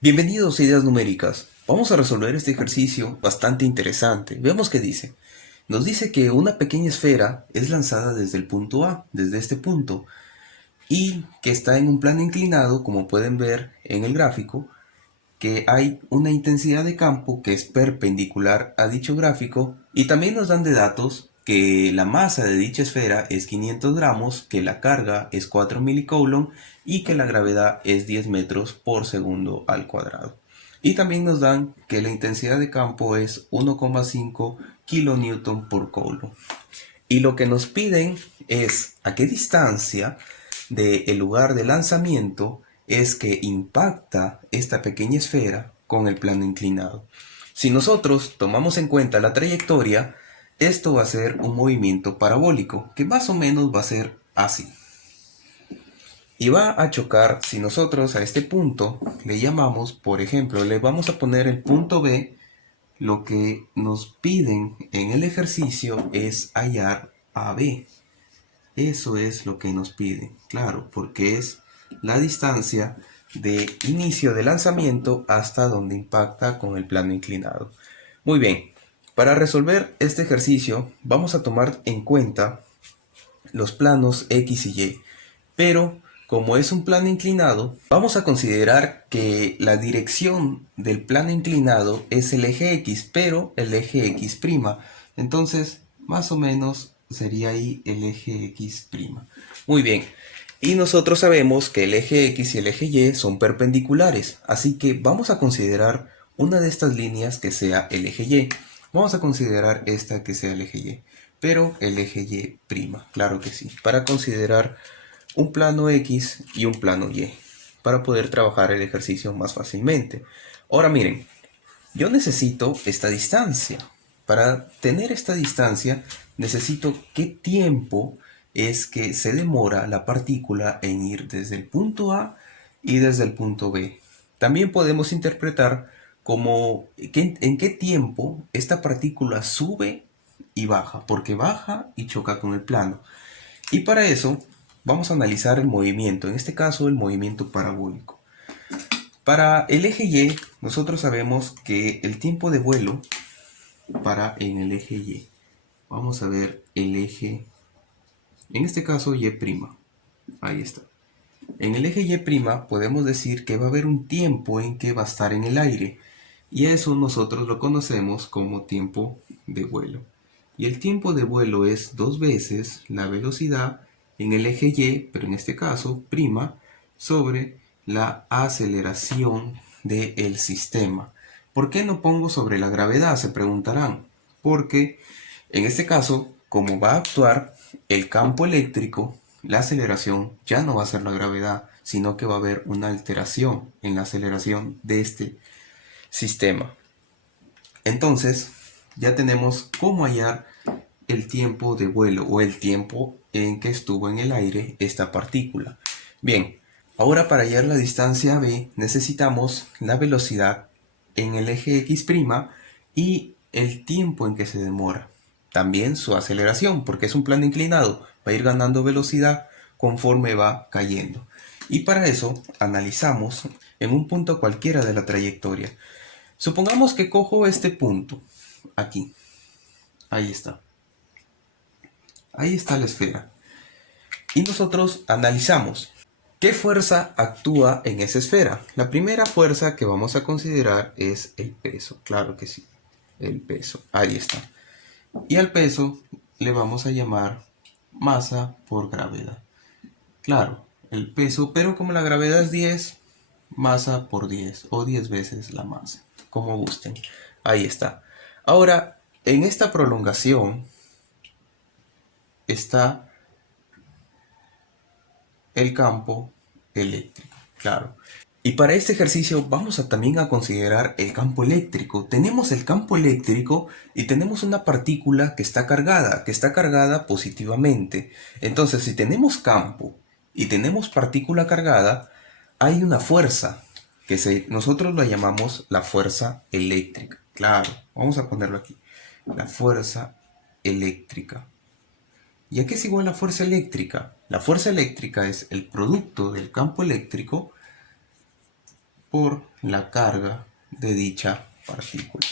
Bienvenidos a Ideas Numéricas. Vamos a resolver este ejercicio bastante interesante. Veamos qué dice. Nos dice que una pequeña esfera es lanzada desde el punto A, desde este punto, y que está en un plano inclinado, como pueden ver en el gráfico, que hay una intensidad de campo que es perpendicular a dicho gráfico, y también nos dan de datos que la masa de dicha esfera es 500 gramos, que la carga es 4 milicoulomb y que la gravedad es 10 metros por segundo al cuadrado. Y también nos dan que la intensidad de campo es 1,5 kilonewton por coulomb. Y lo que nos piden es a qué distancia del lugar de lanzamiento es que impacta esta pequeña esfera con el plano inclinado. Si nosotros tomamos en cuenta la trayectoria, esto va a ser un movimiento parabólico, que más o menos va a ser así. Y va a chocar, si nosotros a este punto le llamamos, por ejemplo, le vamos a poner el punto B, lo que nos piden en el ejercicio es hallar AB. Eso es lo que nos piden, claro, porque es la distancia de inicio de lanzamiento hasta donde impacta con el plano inclinado. Muy bien, para resolver este ejercicio vamos a tomar en cuenta los planos X y Y, pero como es un plano inclinado, vamos a considerar que la dirección del plano inclinado es el eje X, pero el eje X'. Entonces, más o menos sería ahí el eje X'. Muy bien. Y nosotros sabemos que el eje X y el eje Y son perpendiculares, así que vamos a considerar una de estas líneas que sea el eje Y. Vamos a considerar esta que sea el eje Y, pero el eje Y', claro que sí, para considerar un plano X y un plano Y, para poder trabajar el ejercicio más fácilmente. Ahora miren, yo necesito esta distancia. Para tener esta distancia necesito qué tiempo es que se demora la partícula en ir desde el punto A y desde el punto B. También podemos interpretar como en qué tiempo esta partícula sube y baja, porque baja y choca con el plano. Y para eso vamos a analizar el movimiento, en este caso el movimiento parabólico. Para el eje Y, nosotros sabemos que el tiempo de vuelo en el eje Y, vamos a ver el eje, en este caso Y', ahí está. En el eje Y' podemos decir que va a haber un tiempo en que va a estar en el aire, y eso nosotros lo conocemos como tiempo de vuelo. Y el tiempo de vuelo es 2 veces la velocidad en el eje Y, pero en este caso, prima, sobre la aceleración del sistema. ¿Por qué no pongo sobre la gravedad? Se preguntarán. Porque en este caso, como va a actuar el campo eléctrico, la aceleración ya no va a ser la gravedad, sino que va a haber una alteración en la aceleración de este sistema. Entonces, ya tenemos cómo hallar el tiempo de vuelo o el tiempo en que estuvo en el aire esta partícula. Bien, ahora para hallar la distancia B necesitamos la velocidad en el eje X' y el tiempo en que se demora. También su aceleración, porque es un plano inclinado, va a ir ganando velocidad conforme va cayendo. Y para eso analizamos en un punto cualquiera de la trayectoria. Supongamos que cojo este punto, aquí. Ahí está. Ahí está la esfera. Y nosotros analizamos qué fuerza actúa en esa esfera. La primera fuerza que vamos a considerar es el peso. Claro que sí, el peso. Ahí está. Y al peso le vamos a llamar masa por gravedad. Claro, el peso, pero como la gravedad es 10, masa por 10 o 10 veces la masa, como gusten. Ahí está. Ahora, en esta prolongación está el campo eléctrico, claro. Y para este ejercicio vamos a también a considerar el campo eléctrico. Tenemos el campo eléctrico y tenemos una partícula que está cargada positivamente. Entonces, si tenemos campo y tenemos partícula cargada, hay una fuerza nosotros la llamamos la fuerza eléctrica. Claro, vamos a ponerlo aquí. La fuerza eléctrica. ¿Y a qué es igual la fuerza eléctrica? La fuerza eléctrica es el producto del campo eléctrico por la carga de dicha partícula.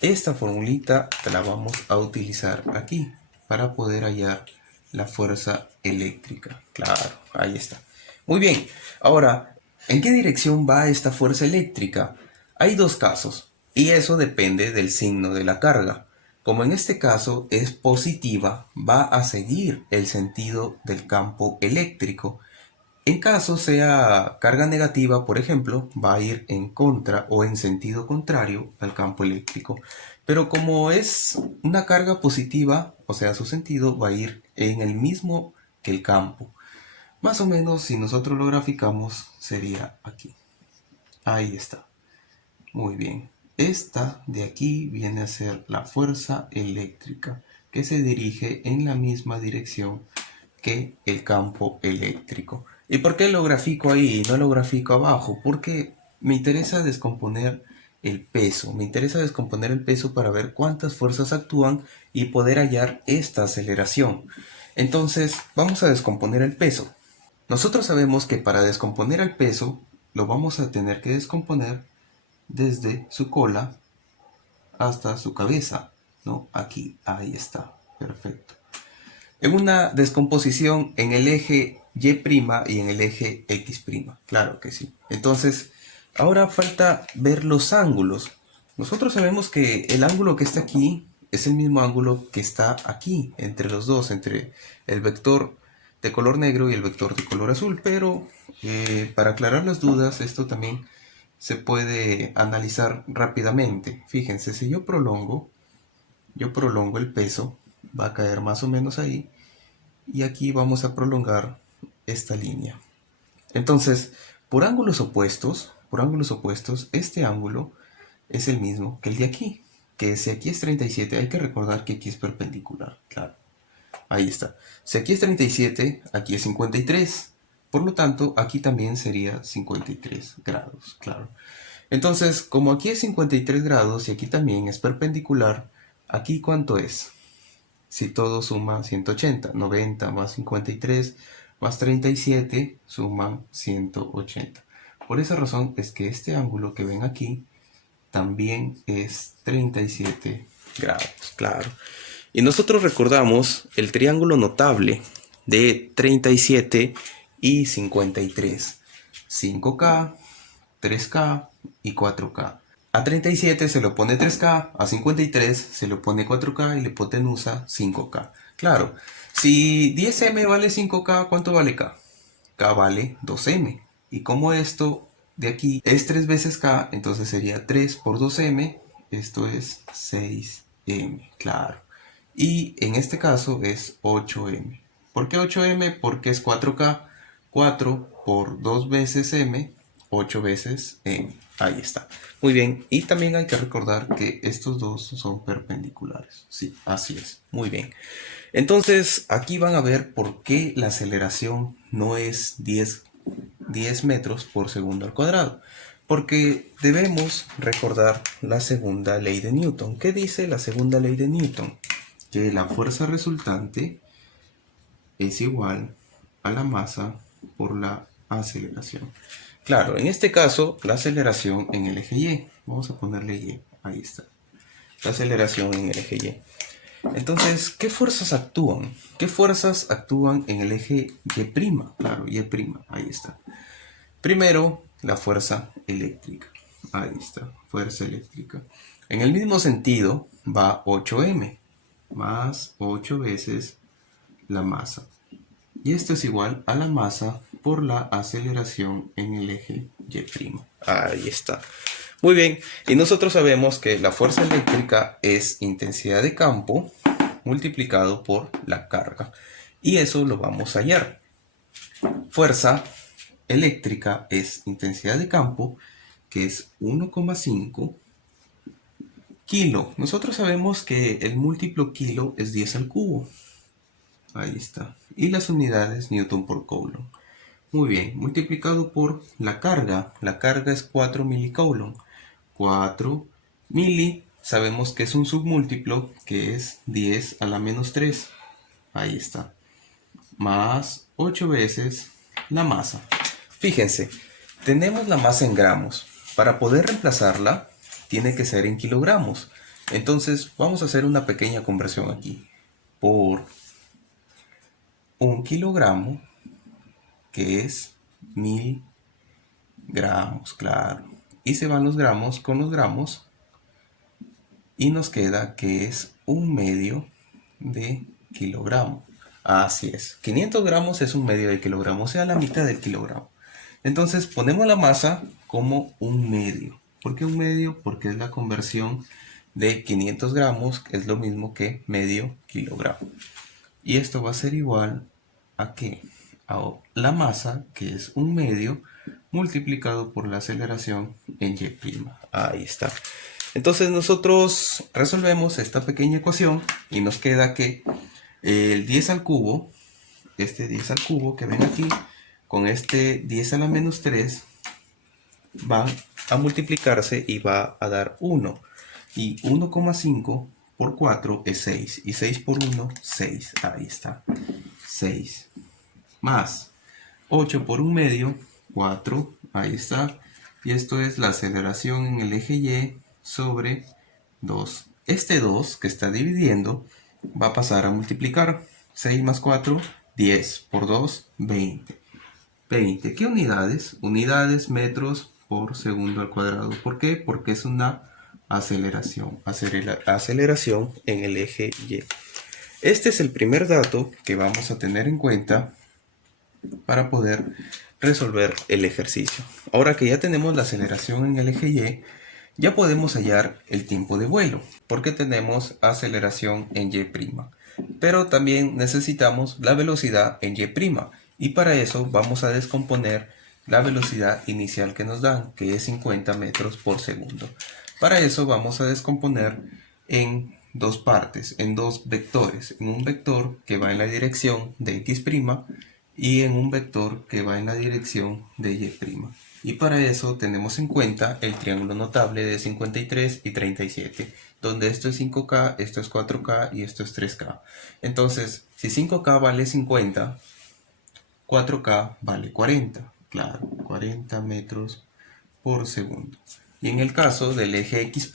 Esta formulita la vamos a utilizar aquí para poder hallar la fuerza eléctrica. Claro, ahí está. Muy bien, ahora, ¿en qué dirección va esta fuerza eléctrica? Hay dos casos, y eso depende del signo de la carga. Como en este caso es positiva, va a seguir el sentido del campo eléctrico. En caso sea carga negativa, por ejemplo, va a ir en contra o en sentido contrario al campo eléctrico. Pero como es una carga positiva, o sea, su sentido va a ir en el mismo que el campo. Más o menos, si nosotros lo graficamos, sería aquí. Ahí está. Muy bien. Esta de aquí viene a ser la fuerza eléctrica, que se dirige en la misma dirección que el campo eléctrico. ¿Y por qué lo grafico ahí y no lo grafico abajo? Porque me interesa descomponer el peso. Me interesa descomponer el peso para ver cuántas fuerzas actúan y poder hallar esta aceleración. Entonces, vamos a descomponer el peso. Nosotros sabemos que para descomponer el peso, lo vamos a tener que descomponer desde su cola hasta su cabeza, ¿no? Aquí, ahí está. Perfecto. En una descomposición en el eje Y' y en el eje X'. Claro que sí. Entonces, ahora falta ver los ángulos. Nosotros sabemos que el ángulo que está aquí es el mismo ángulo que está aquí, entre los dos, entre el vector de color negro y el vector de color azul. Pero para aclarar las dudas, esto también se puede analizar rápidamente. Fíjense, si yo prolongo el peso, va a caer más o menos ahí, y aquí vamos a prolongar esta línea. Entonces, por ángulos opuestos, este ángulo es el mismo que el de aquí, que si aquí es 37, hay que recordar que aquí es perpendicular, claro. Ahí está. Si aquí es 37, aquí es 53. Por lo tanto, aquí también sería 53 grados, claro. Entonces, como aquí es 53 grados y aquí también es perpendicular, ¿aquí cuánto es? Si todo suma 180, 90 más 53 más 37 suman 180. Por esa razón es que este ángulo que ven aquí también es 37 grados, claro. Y nosotros recordamos el triángulo notable de 37 y 53. 5K, 3K y 4K. A 37 se le pone 3K, a 53 se le pone 4K y la hipotenusa 5K. Claro, si 10M vale 5K, ¿cuánto vale K? K vale 2M. Y como esto de aquí es 3 veces K, entonces sería 3 por 2M, esto es 6M, claro. Y en este caso es 8M. ¿Por qué 8M? Porque es 4K, 4 por 2 veces M, 8 veces M. Ahí está. Muy bien. Y también hay que recordar que estos dos son perpendiculares. Sí, así es. Muy bien. Entonces, aquí van a ver por qué la aceleración no es 10 metros por segundo al cuadrado. Porque debemos recordar la segunda ley de Newton. ¿Qué dice la segunda ley de Newton? Que la fuerza resultante es igual a la masa por la aceleración. Claro, en este caso, la aceleración en el eje Y. Vamos a ponerle Y. Ahí está. La aceleración en el eje Y. Entonces, ¿qué fuerzas actúan? ¿Qué fuerzas actúan en el eje Y'? Claro, Y'. Ahí está. Primero, la fuerza eléctrica. Ahí está. Fuerza eléctrica. En el mismo sentido, va 8M más 8 veces la masa. Y esto es igual a la masa por la aceleración en el eje Y'. Ahí está. Muy bien. Y nosotros sabemos que la fuerza eléctrica es intensidad de campo multiplicado por la carga. Y eso lo vamos a hallar. Fuerza eléctrica es intensidad de campo, que es 1,5 kilo. Nosotros sabemos que el múltiplo kilo es 10 al cubo. Ahí está. Y las unidades Newton por Coulomb. Muy bien, multiplicado por la carga. La carga es 4 milicoulomb. 4 mili, sabemos que es un submúltiplo, que es 10 a la menos 3. Ahí está. Más 8 veces la masa. Fíjense, tenemos la masa en gramos. Para poder reemplazarla, tiene que ser en kilogramos. Entonces, vamos a hacer una pequeña conversión aquí. Por 1 kilogramo, que es 1000 gramos, claro. Y se van los gramos con los gramos y nos queda que es 1/2 de kilogramo. Así es, 500 gramos es 1/2 de kilogramo, o sea, la mitad del kilogramo. Entonces ponemos la masa como 1/2. ¿Por qué 1/2? Porque es la conversión de 500 gramos, que es lo mismo que medio kilogramo. Y esto va a ser igual a ¿qué? A la masa, que es 1/2, multiplicado por la aceleración en y'. Ahí está. Entonces nosotros resolvemos esta pequeña ecuación y nos queda que el 10 al cubo, este 10 al cubo que ven aquí, con este 10 a la menos 3, va a multiplicarse y va a dar 1. Y 1,5 por 4 es 6. Y 6 por 1, 6. Ahí está. 6. Más 8 por 1/2, 4. Ahí está. Y esto es la aceleración en el eje Y sobre 2. Este 2 que está dividiendo va a pasar a multiplicar. 6 más 4, 10. Por 2, 20. 20. ¿Qué unidades? Unidades metros por segundo al cuadrado. ¿Por qué? Porque es una aceleración. Aceleración en el eje Y. Este es el primer dato que vamos a tener en cuenta para poder resolver el ejercicio. Ahora que ya tenemos la aceleración en el eje Y, ya podemos hallar el tiempo de vuelo, porque tenemos aceleración en Y'. Pero también necesitamos la velocidad en Y', y para eso vamos a descomponer la velocidad inicial que nos dan, que es 50 metros por segundo. Para eso vamos a descomponer en dos partes, en dos vectores, en un vector que va en la dirección de X' y en un vector que va en la dirección de Y'. Y para eso tenemos en cuenta el triángulo notable de 53 y 37, donde esto es 5K, esto es 4K y esto es 3K. Entonces, si 5K vale 50, 4K vale 40. Claro, 40 metros por segundo. Y en el caso del eje X',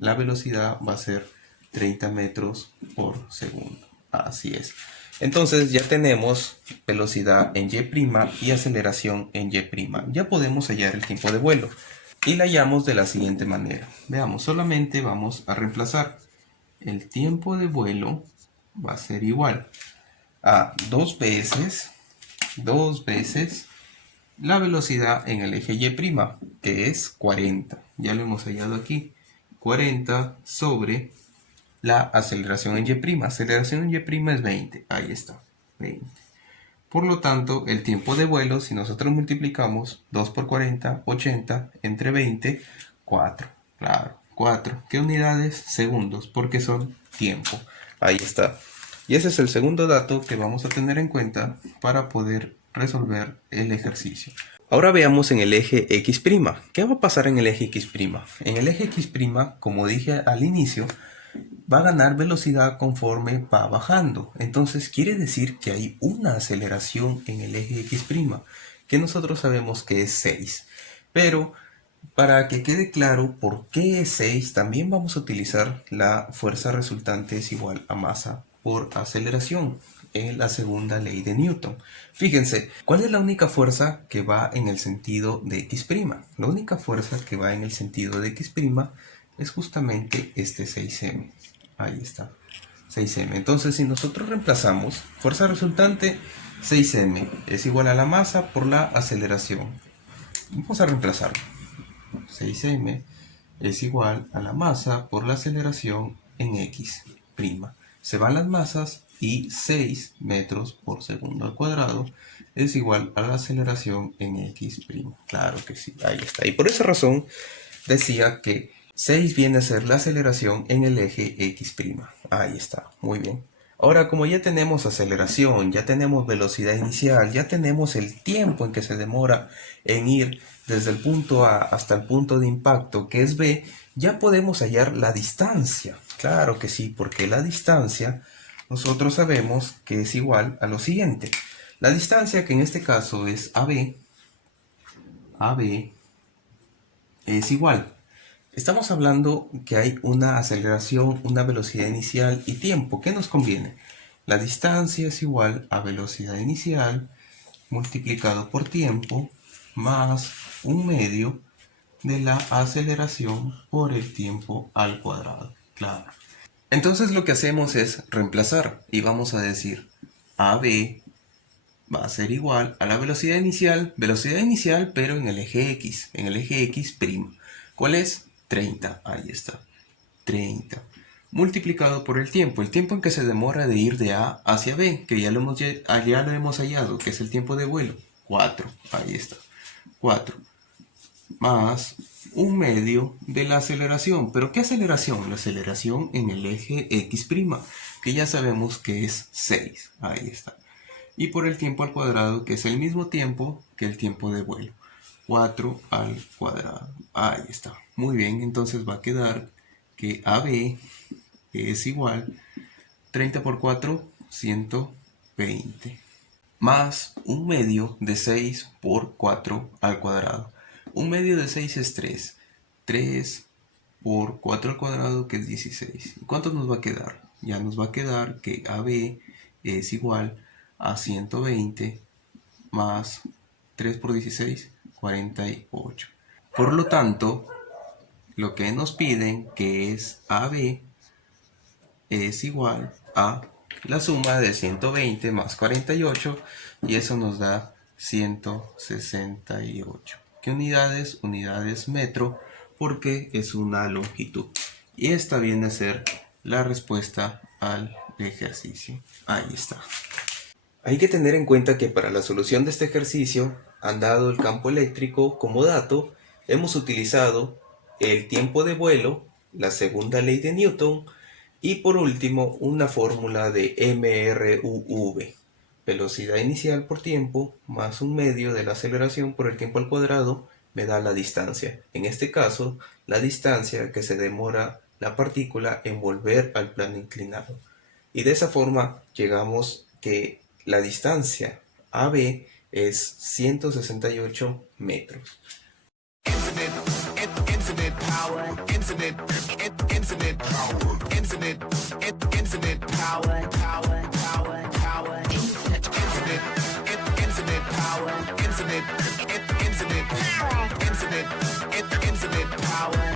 la velocidad va a ser 30 metros por segundo. Así es. Entonces ya tenemos velocidad en Y' y aceleración en Y'. Ya podemos hallar el tiempo de vuelo. Y la hallamos de la siguiente manera. Veamos, solamente vamos a reemplazar. El tiempo de vuelo va a ser igual a dos veces la velocidad en el eje Y', que es 40. Ya lo hemos hallado aquí. 40 sobre la aceleración en Y'. Aceleración en Y' es 20. Ahí está. 20. Por lo tanto, el tiempo de vuelo, si nosotros multiplicamos 2 por 40, 80, entre 20, 4. Claro, 4. ¿Qué unidades? Segundos, porque son tiempo. Ahí está. Y ese es el segundo dato que vamos a tener en cuenta para poder resolver el ejercicio. Ahora veamos en el eje X'. ¿Qué va a pasar en el eje X'? En el eje X', como dije al inicio, va a ganar velocidad conforme va bajando. Entonces quiere decir que hay una aceleración en el eje X', que nosotros sabemos que es 6. Pero para que quede claro por qué es 6, también vamos a utilizar la fuerza resultante es igual a masa por aceleración en la segunda ley de Newton. Fíjense, ¿cuál es la única fuerza que va en el sentido de X'? La única fuerza que va en el sentido de X' es justamente este 6m. Ahí está, 6m. Entonces, si nosotros reemplazamos fuerza resultante, 6m es igual a la masa por la aceleración. Vamos a reemplazarlo. 6m es igual a la masa por la aceleración en X'. Se van las masas y 6 metros por segundo al cuadrado es igual a la aceleración en X'. Claro que sí, ahí está. Y por esa razón decía que 6 viene a ser la aceleración en el eje X'. Ahí está, muy bien. Ahora, como ya tenemos aceleración, ya tenemos velocidad inicial, ya tenemos el tiempo en que se demora en ir desde el punto A hasta el punto de impacto, que es B, ya podemos hallar la distancia. Claro que sí, porque la distancia nosotros sabemos que es igual a lo siguiente. La distancia, que en este caso es AB es igual. Estamos hablando que hay una aceleración, una velocidad inicial y tiempo. ¿Qué nos conviene? La distancia es igual a velocidad inicial multiplicado por tiempo más un medio de la aceleración por el tiempo al cuadrado. Claro. Entonces lo que hacemos es reemplazar y vamos a decir AB va a ser igual a la velocidad inicial pero en el eje X primo. ¿Cuál es? 30, ahí está, 30, multiplicado por el tiempo en que se demora de ir de A hacia B, que ya lo hemos hallado, que es el tiempo de vuelo, 4, ahí está, 4, más un medio de la aceleración. ¿Pero qué aceleración? La aceleración en el eje X', que ya sabemos que es 6, ahí está, y por el tiempo al cuadrado, que es el mismo tiempo que el tiempo de vuelo, 4 al cuadrado. Ahí está. Muy bien, entonces va a quedar que AB es igual 30 por 4, 120. Más un medio de 6 por 4 al cuadrado. Un medio de 6 es 3. 3 por 4 al cuadrado, que es 16. ¿Cuánto nos va a quedar? Ya nos va a quedar que AB es igual a 120 más 3 por 16, 48. Por lo tanto, lo que nos piden, que es AB, es igual a la suma de 120 más 48, y eso nos da 168. ¿Qué unidades? Unidades metro, porque es una longitud. Y esta viene a ser la respuesta al ejercicio. Ahí está. Hay que tener en cuenta que para la solución de este ejercicio han dado el campo eléctrico como dato, hemos utilizado el tiempo de vuelo, la segunda ley de Newton y por último una fórmula de MRUV, velocidad inicial por tiempo más un medio de la aceleración por el tiempo al cuadrado me da la distancia. En este caso, la distancia que se demora la partícula en volver al plano inclinado. Y de esa forma llegamos que la distancia AB es 168 metros. Power.